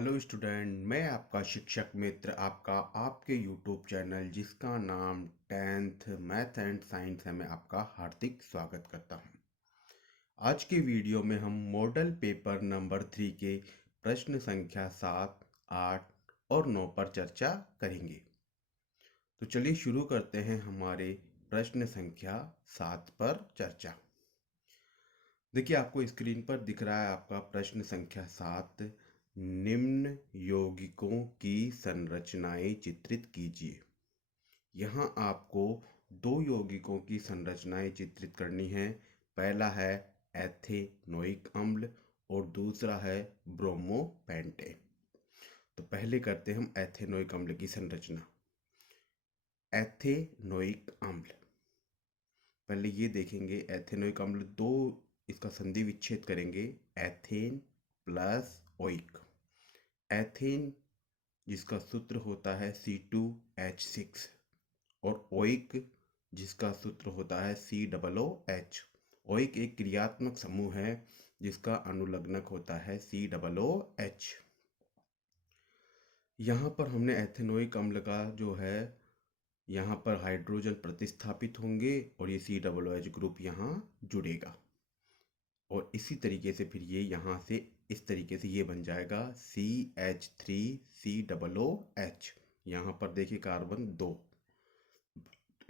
Hello student, मैं आपका शिक्षक मित्र आपका आपके यूट्यूब चैनल जिसका नाम 10th मैथ एंड साइंस है, मैं आपका हार्दिक स्वागत करता हूं। आज के वीडियो में हम मॉडल पेपर नंबर 3 के प्रश्न संख्या 7, 8 और 9 पर चर्चा करेंगे। तो चलिए शुरू करते हैं हमारे प्रश्न संख्या 7 पर चर्चा। देखिए, आपको स्क्रीन पर दिख रहा है आपका प्रश्न संख्या 7। निम्न यौगिकों की संरचनाएं चित्रित कीजिए। यहाँ आपको दो यौगिकों की संरचनाएं चित्रित करनी है। पहला है एथेनोइक अम्ल और दूसरा है ब्रोमोपेंटेन। तो पहले करते हैं हम एथेनोइक अम्ल की संरचना। एथेनोइक अम्ल, पहले ये देखेंगे एथेनोइक अम्ल दो, इसका संधि विच्छेद करेंगे। Ethane plus oic. एथेन जिसका सूत्र होता है C2H6 और ओइक जिसका सूत्र होता है COOH। ओइक एक क्रियात्मक समूह है जिसका अनुलग्नक होता है COOH। यहाँ पर हमने एथेनोइक अम्ल का जो है, यहाँ पर हाइड्रोजन प्रतिस्थापित होंगे और ये COOH ग्रुप यहाँ जुड़ेगा और इसी तरीके से फिर ये यहाँ से इस तरीके से ये बन जाएगा CH3COOH। यहाँ पर देखिए कार्बन 2,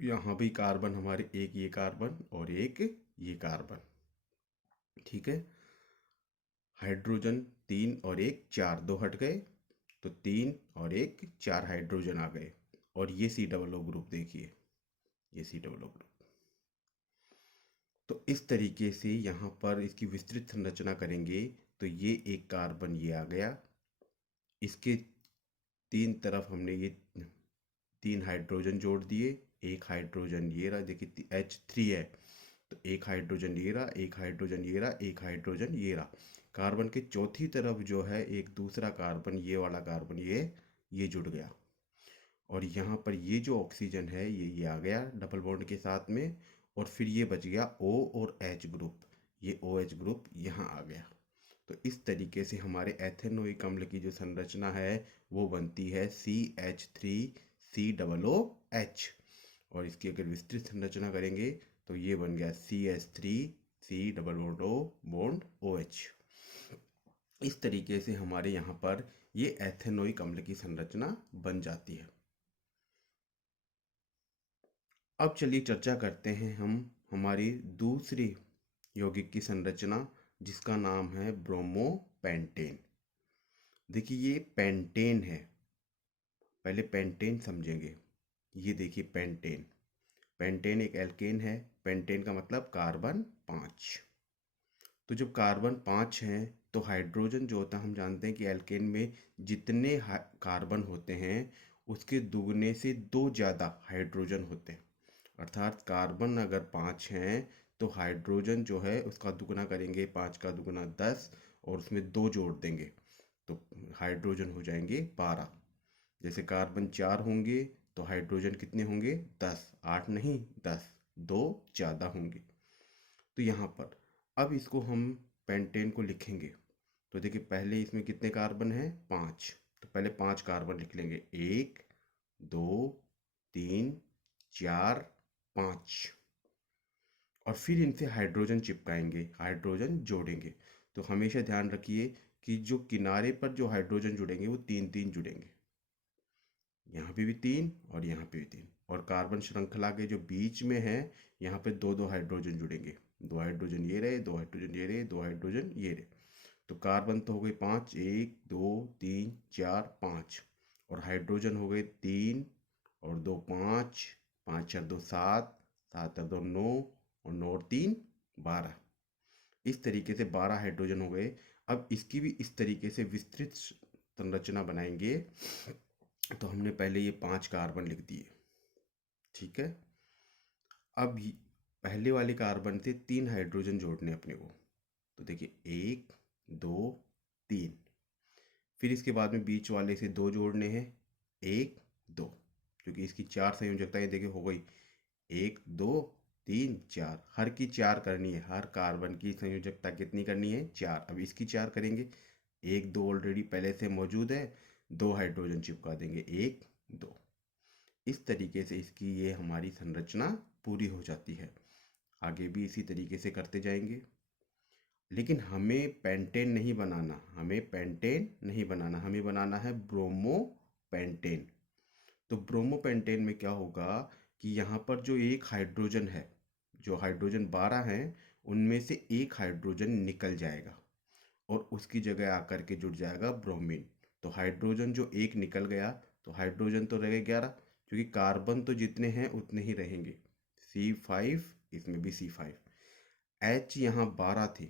यहाँ भी कार्बन हमारे एक ये कार्बन और एक ये कार्बन, ठीक है। हाइड्रोजन 3 और 1 4, 2 हट गए तो 3 और 1 4 हाइड्रोजन आ गए और ये COO ग्रुप देखिए, ये COO ग्रुप। तो इस तरीके से यहाँ पर इसकी विस्तृत संरचना करेंगे तो ये एक कार्बन ये आ गया, इसके तीन तरफ हमने ये 3 हाइड्रोजन जोड़ दिए। एक हाइड्रोजन ये रहा, देखिए H3 है तो एक हाइड्रोजन ये रहा, एक हाइड्रोजन ये रहा, एक हाइड्रोजन ये रहा। कार्बन के चौथी तरफ जो है एक दूसरा कार्बन, ये वाला कार्बन ये जुड़ गया और यहाँ पर ये जो ऑक्सीजन है ये आ गया डबल बॉन्ड के साथ में और फिर ये बच गया O और H ग्रुप, ये OH ग्रुप यहाँ आ गया। तो इस तरीके से हमारे एथेनोइक अम्ल की जो संरचना है वो बनती है CH3COOH और इसकी अगर विस्तृत संरचना करेंगे तो ये बन गया CH3C OOH। इस तरीके से हमारे यहाँ पर ये एथेनोइक अम्ल की संरचना बन जाती है। अब चलिए चर्चा करते हैं हम हमारी दूसरी यौगिक की संरचना जिसका नाम है ब्रोमोपेंटेन। देखिए ये पेंटेन है, पहले पेंटेन समझेंगे। ये देखिए पेंटेन, पेंटेन एक एल्केन है। पेंटेन का मतलब कार्बन 5। तो जब कार्बन 5 हैं तो हाइड्रोजन जो होता है, हम जानते हैं कि एल्केन में जितने कार्बन होते हैं उसके दुगने से 2 ज़्यादा हाइड्रोजन होते हैं। अर्थात कार्बन अगर 5 हैं तो हाइड्रोजन जो है उसका दुगना करेंगे, 5 का दुगना 10 और उसमें 2 जोड़ देंगे तो हाइड्रोजन हो जाएंगे 12। जैसे कार्बन 4 होंगे तो हाइड्रोजन कितने होंगे 10, 8 नहीं 10, 2 ज़्यादा होंगे। तो यहाँ पर अब इसको हम पेंटेन को लिखेंगे तो देखिए पहले इसमें कितने कार्बन हैं 5, तो पहले 5 कार्बन लिख लेंगे, 1 2 3 4 5 और फिर इनसे हाइड्रोजन चिपकाएंगे, हाइड्रोजन जोड़ेंगे। तो हमेशा ध्यान रखिए कि जो किनारे पर जो हाइड्रोजन जुड़ेंगे वो 3 जुड़ेंगे, यहाँ पे भी 3 और यहाँ पे भी 3 और कार्बन श्रृंखला के जो बीच में है यहाँ पे 2 हाइड्रोजन जुड़ेंगे। 2 हाइड्रोजन ये रहे, 2 हाइड्रोजन ये रहे, 2 हाइड्रोजन ये रहे। तो कार्बन तो हो गए 5, 1 2 3 4 5 और हाइड्रोजन हो गए 3 और 2 5, 5 4 2 7, 7 और 2 9 और 9 और 3 12। इस तरीके से 12 हाइड्रोजन हो गए। अब इसकी भी इस तरीके से विस्तृत संरचना बनाएंगे। तो हमने पहले ये 5 कार्बन लिख दिए, ठीक है। अब पहले वाले कार्बन से 3 हाइड्रोजन जोड़ने अपने को, तो देखिए 1 2 3। फिर इसके बाद में बीच वाले से 2 जोड़ने हैं, 1 2, क्योंकि इसकी 4 संयोजकताएं देखिए हो गई, 1 2 3 4, हर की 4 करनी है, हर कार्बन की संयोजकता कितनी करनी है 4। अब इसकी 4 करेंगे एक दो ऑलरेडी पहले से मौजूद है, दो हाइड्रोजन चिपका देंगे, एक दो। इस तरीके से इसकी ये हमारी संरचना पूरी हो जाती है। आगे भी इसी तरीके से करते जाएंगे। लेकिन हमें पेंटेन नहीं बनाना, हमें बनाना है ब्रोमो पेंटेन। तो ब्रोमोपेंटेन में क्या होगा कि यहाँ पर जो एक हाइड्रोजन है, जो हाइड्रोजन 12 हैं, उनमें से एक हाइड्रोजन निकल जाएगा और उसकी जगह आकर के जुड़ जाएगा ब्रोमीन। तो हाइड्रोजन जो एक निकल गया, तो हाइड्रोजन तो रह गए 11, क्योंकि कार्बन तो जितने हैं उतने ही रहेंगे। C5, इसमें भी C5। H यहाँ 12 थे,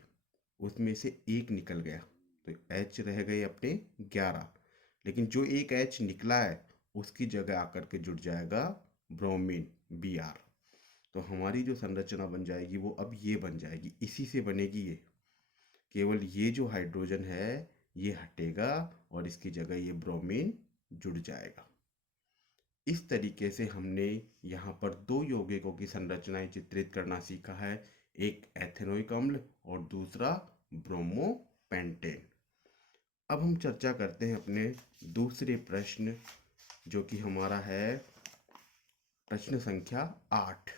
उसमें से एक निकल गया, तो H रह गए अपने 11। लेकिन जो एक H निकला है उसकी जगह आकर के जुड़ जाएगा ब्रोमीन, Br। तो हमारी जो संरचना बन जाएगी वो अब ये बन जाएगी, इसी से बनेगी ये। केवल ये जो हाइड्रोजन है ये हटेगा और इसकी जगह ये ब्रोमीन जुड़ जाएगा। इस तरीके से हमने यहाँ पर दो यौगिकों की संरचनाएं चित्रित करना सीखा है, एक एथेनोइक अम्ल और दूसरा ब्रोमोपेंटेन। अब हम चर्चा करते हैं अपने दूसरे प्रश्न, जो कि हमारा है प्रश्न संख्या 8।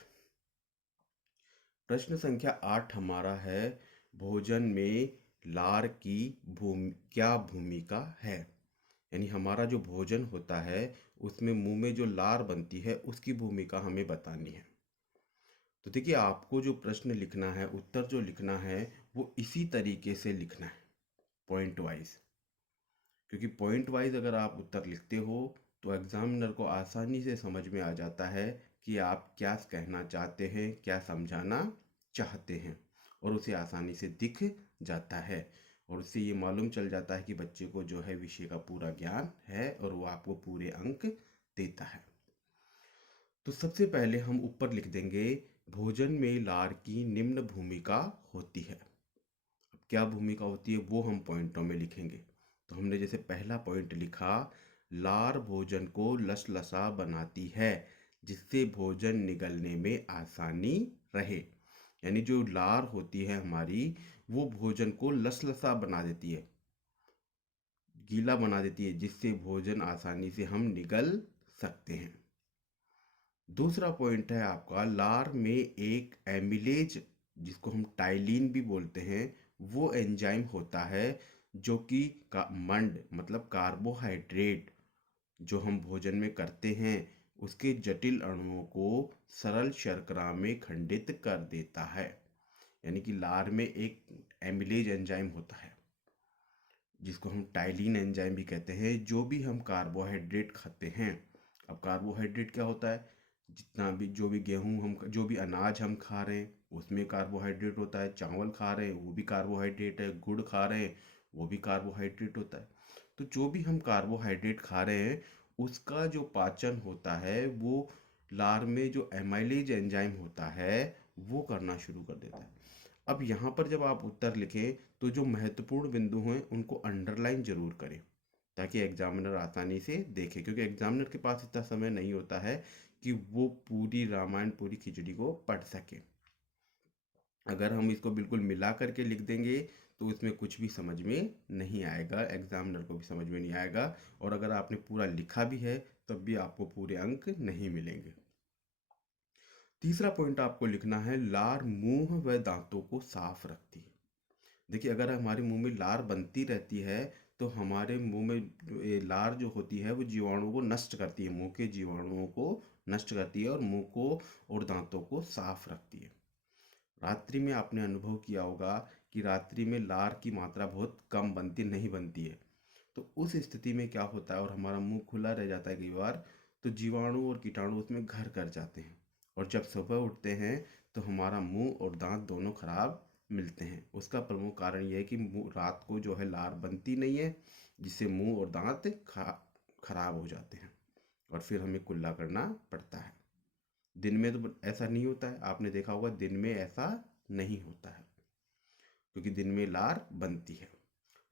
प्रश्न संख्या 8 हमारा है, भोजन में लार की क्या भूमिका है। यानी हमारा जो भोजन होता है उसमें मुंह में जो लार बनती है उसकी भूमिका हमें बतानी है। तो देखिए, आपको जो प्रश्न लिखना है, उत्तर जो लिखना है, वो इसी तरीके से लिखना है, पॉइंट वाइज। क्योंकि पॉइंट वाइज अगर आप उत्तर लिखते हो तो एग्जामिनर को आसानी से समझ में आ जाता है कि आप क्या कहना चाहते हैं, क्या समझाना चाहते हैं, और उसे आसानी से दिख जाता है। और उससे ये मालूम चल जाता है कि बच्चे को जो है विषय का पूरा ज्ञान है और वो आपको पूरे अंक देता है। तो सबसे पहले हम ऊपर लिख देंगे, भोजन में लार की निम्न भूमिका होती है। अब क्या भूमिका होती है वो हम पॉइंटों में लिखेंगे। तो हमने जैसे पहला पॉइंट लिखा, लार भोजन को लसलसा बनाती है जिससे भोजन निगलने में आसानी रहे। यानी जो लार होती है हमारी, वो भोजन को लसलसा बना देती है, गीला बना देती है, जिससे भोजन आसानी से हम निगल सकते हैं। दूसरा पॉइंट है आपका, लार में एक एमिलेज, जिसको हम टाइलिन भी बोलते हैं, वो एंजाइम होता है जो कि मंड मतलब कार्बोहाइड्रेट जो हम भोजन में करते हैं उसके जटिल अणुओं को सरल शर्करा में खंडित कर देता है। यानी कि लार में एक एमिलेज एंजाइम होता है जिसको हम टाइलिन एंजाइम भी कहते हैं, जो भी हम कार्बोहाइड्रेट खाते हैं। अब कार्बोहाइड्रेट क्या होता है, जितना भी जो भी गेहूं हम, जो भी अनाज हम खा रहे हैं उसमें कार्बोहाइड्रेट होता है, चावल खा रहे हैं वो भी कार्बोहाइड्रेट है, गुड़ खा रहे हैं वो भी कार्बोहाइड्रेट होता है। तो जो भी हम कार्बोहाइड्रेट खा रहे हैं उसका जो पाचन होता है वो लार में जो एमाइलेज एंजाइम होता है वो करना शुरू कर देता है। अब यहाँ पर जब आप उत्तर लिखें तो जो महत्वपूर्ण बिंदु हैं उनको अंडरलाइन जरूर करें, ताकि एग्जामिनर आसानी से देखे, क्योंकि एग्जामिनर के पास इतना समय नहीं होता है कि वो पूरी रामायण, पूरी खिचड़ी को पढ़ सके। अगर हम इसको बिल्कुल मिला करके लिख देंगे तो इसमें कुछ भी समझ में नहीं आएगा, एग्जामिनर को भी समझ में नहीं आएगा, और अगर आपने पूरा लिखा भी है तब भी आपको पूरे अंक नहीं मिलेंगे। तीसरा पॉइंट आपको लिखना है, लार मुंह व दांतों को साफ रखती है। देखिए, अगर हमारे मुंह में लार बनती रहती है तो हमारे मुंह में ये लार जो होती है वो जीवाणुओं को नष्ट करती है, मुंह के जीवाणुओं को नष्ट करती है और मुंह को और दांतों को साफ रखती है। रात्रि में आपने अनुभव किया होगा कि रात्रि में लार की मात्रा बहुत कम बनती, नहीं बनती है। तो उस स्थिति में क्या होता है, और हमारा मुंह खुला रह जाता है कई बार, तो जीवाणु और कीटाणु उसमें घर कर जाते हैं, और जब सुबह उठते हैं तो हमारा मुंह और दांत दोनों खराब मिलते हैं। उसका प्रमुख कारण यह है कि रात को जो है लार बनती नहीं है, जिससे मुंह और दांत खराब हो जाते हैं और फिर हमें कुल्ला करना पड़ता है। दिन में तो ऐसा नहीं होता है, आपने देखा होगा दिन में ऐसा नहीं होता है, क्योंकि दिन में लार बनती है।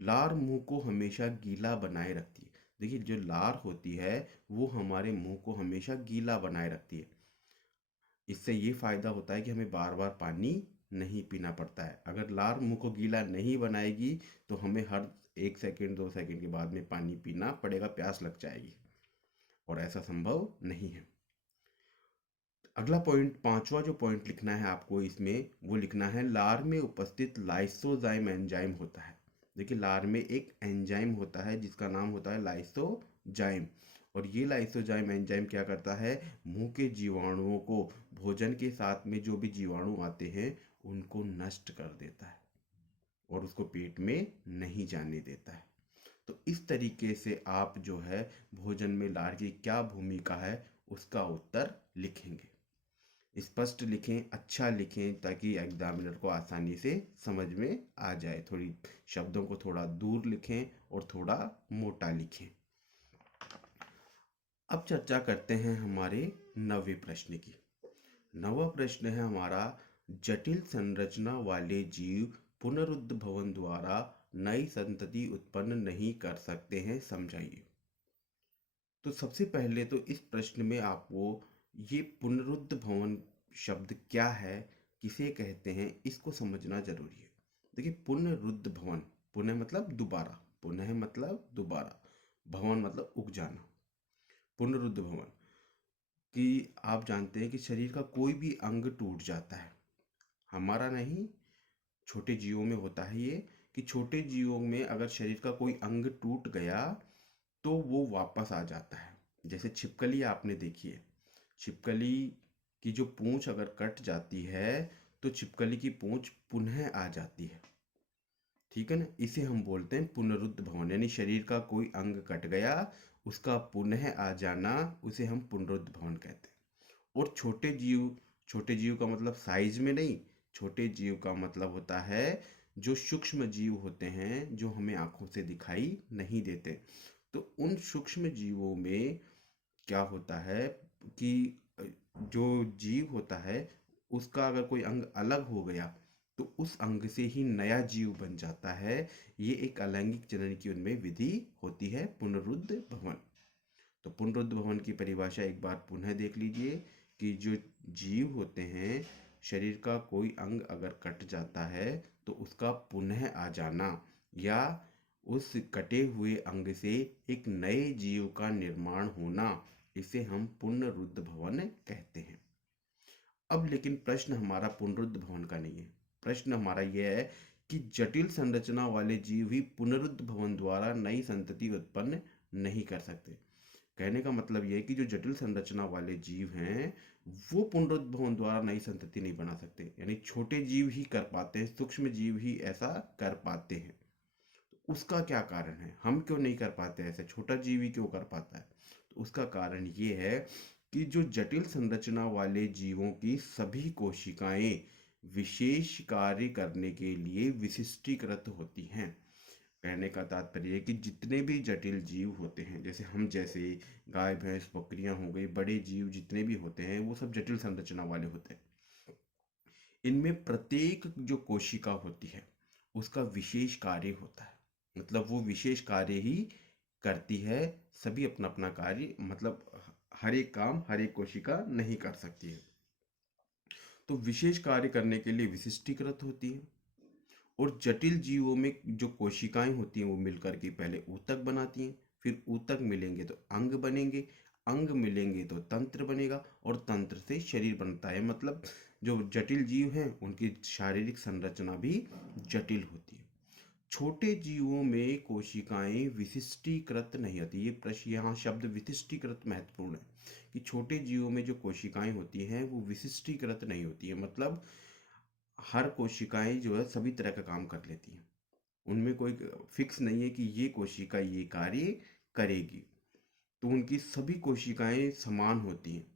लार मुंह को हमेशा गीला बनाए रखती है। देखिए, जो लार होती है वो हमारे मुंह को हमेशा गीला बनाए रखती है। इससे ये फायदा होता है कि हमें बार बार पानी नहीं पीना पड़ता है। अगर लार मुंह को गीला नहीं बनाएगी तो हमें हर 1 सेकंड 2 सेकंड के बाद में पानी पीना पड़ेगा, प्यास लग जाएगी, और ऐसा संभव नहीं है। अगला पॉइंट, पांचवा जो पॉइंट लिखना है आपको इसमें, वो लिखना है लार में उपस्थित लाइसोजाइम एंजाइम होता है। देखिए, लार में एक एंजाइम होता है जिसका नाम होता है लाइसोजाइम, और ये लाइसोजाइम एंजाइम क्या करता है, मुंह के जीवाणुओं को, भोजन के साथ में जो भी जीवाणु आते हैं उनको नष्ट कर देता है और उसको पेट में नहीं जाने देता है। तो इस तरीके से आप जो है भोजन में लार की क्या भूमिका है उसका उत्तर लिखेंगे। स्पष्ट लिखें, अच्छा लिखें, ताकि एग्जामिनर को आसानी से समझ में आ जाए। थोड़ी शब्दों को थोड़ा दूर लिखें और थोड़ा मोटा लिखें। अब चर्चा करते हैं हमारे 9वें प्रश्न की। 9वां प्रश्न है हमारा, जटिल संरचना वाले जीव पुनरुद्भवन द्वारा नई संतति उत्पन्न नहीं कर सकते हैं, समझाइए। तो सबसे पहले तो इस प्रश्न में आपको ये पुनरुद्भवन शब्द क्या है, किसे कहते हैं, इसको समझना जरूरी है। देखिए, पुनरुद्भवन, पुनः मतलब दोबारा, पुनः मतलब दोबारा, भवन मतलब उग जाना। पुनरुद्भवन कि आप जानते हैं कि शरीर का कोई भी अंग टूट जाता है, हमारा नहीं, छोटे जीवों में होता है ये, कि छोटे जीवों में अगर शरीर का कोई अंग टूट गया तो वो वापस आ जाता है। जैसे छिपकली आपने देखी है, छिपकली की जो पूंछ अगर कट जाती है तो छिपकली की पूंछ पुनः आ जाती है, ठीक है ना। इसे हम बोलते हैं पुनरुद्भवन, यानी शरीर का कोई अंग कट गया, उसका पुनः आ जाना, उसे हम पुनरुद्भवन कहते हैं। और छोटे जीव का मतलब साइज में नहीं, छोटे जीव का मतलब होता है जो सूक्ष्म जीव होते हैं, जो हमें आंखों से दिखाई नहीं देते। तो उन सूक्ष्म जीवों में क्या होता है कि जो जीव होता है उसका अगर कोई अंग अलग हो गया तो उस अंग से ही नया जीव बन जाता है। ये एक अलैंगिक जनन की उनमें विधि होती है, पुनरुद्ध भवन। तो पुनरुद्ध भवन की परिभाषा एक बार पुनः देख लीजिए कि जो जीव होते हैं, शरीर का कोई अंग अगर कट जाता है तो उसका पुनः आ जाना, या उस कटे हुए अंग से एक नए जीव का निर्माण होना, इसे हम पुनरुद्ध भवन कहते हैं। अब लेकिन प्रश्न हमारा पुनरुद्ध भवन का नहीं है, प्रश्न हमारा यह है कि जटिल संरचना वाले जीव ही पुनरुद्ध भवन द्वारा नई संतति उत्पन्न नहीं कर सकते। कहने का मतलब यह है कि जो जटिल संरचना वाले जीव हैं वो पुनरुद्ध भवन द्वारा नई संतति नहीं बना सकते, यानी छोटे जीव ही कर पाते हैं, सूक्ष्म जीव ही ऐसा कर पाते हैं। तो उसका क्या कारण है, हम क्यों नहीं कर पाते, ऐसे छोटा जीव ही क्यों कर पाता है? तो उसका कारण ये है कि जो जटिल संरचना वाले जीवों की सभी कोशिकाएं विशेष कार्य करने के लिए विशिष्टीकृत होती हैं। कहने का तात्पर्य है कि जितने भी जटिल जीव होते हैं, जैसे हम जैसे गाय भैंस बकरियां हो गई, बड़े जीव जितने भी होते हैं वो सब जटिल संरचना वाले होते हैं। इनमें प्रत्येक जो कोशिका होती है उसका विशेष कार्य होता है, मतलब वो विशेष कार्य ही करती है, सभी अपना अपना कार्य, मतलब हर एक काम हर एक कोशिका नहीं कर सकती है। तो विशेष कार्य करने के लिए विशिष्टीकृत होती है। और जटिल जीवों में जो कोशिकाएं होती हैं वो मिलकर के पहले ऊतक बनाती हैं, फिर ऊतक मिलेंगे तो अंग बनेंगे, अंग मिलेंगे तो तंत्र बनेगा, और तंत्र से शरीर बनता है। मतलब जो जटिल जीव हैं उनकी शारीरिक संरचना भी जटिल होती है। छोटे जीवों में कोशिकाएं विशिष्टीकृत नहीं होती। ये प्रश्न, यहाँ शब्द विशिष्टीकृत महत्वपूर्ण है कि छोटे जीवों में जो कोशिकाएं होती हैं वो विशिष्टीकृत नहीं होती है, मतलब हर कोशिकाएं जो है सभी तरह का काम कर लेती हैं, उनमें कोई फिक्स नहीं है कि ये कोशिका ये कार्य करेगी। तो उनकी सभी कोशिकाएं समान होती हैं,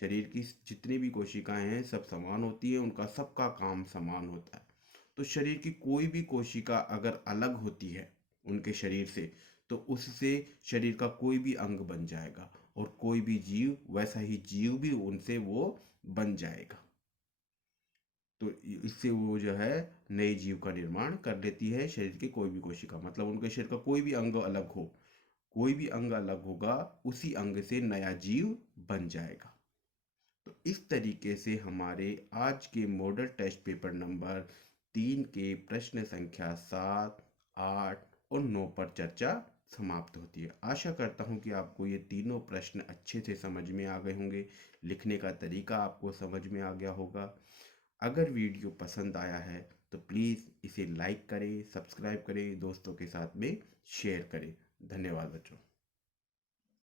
शरीर की जितनी भी कोशिकाएं हैं सब समान होती हैं, उनका सबका काम समान होता है। तो शरीर की कोई भी कोशिका अगर अलग होती है उनके शरीर से तो उससे शरीर का कोई भी अंग बन जाएगा, और कोई भी जीव वैसा ही जीव भी उनसे वो बन जाएगा। तो इससे वो जो है नए जीव का निर्माण कर लेती है शरीर की कोई भी कोशिका, मतलब उनके शरीर का कोई भी अंग अलग हो, कोई भी अंग अलग होगा उसी अंग से नया जीव बन जाएगा। तो इस तरीके से हमारे आज के मॉडल टेस्ट पेपर नंबर 3 के प्रश्न संख्या 7, 8 और 9 पर चर्चा समाप्त होती है। आशा करता हूँ कि आपको ये तीनों प्रश्न अच्छे से समझ में आ गए होंगे, लिखने का तरीका आपको समझ में आ गया होगा। अगर वीडियो पसंद आया है तो प्लीज़ इसे लाइक करें, सब्सक्राइब करें, दोस्तों के साथ में शेयर करें। धन्यवाद बच्चों।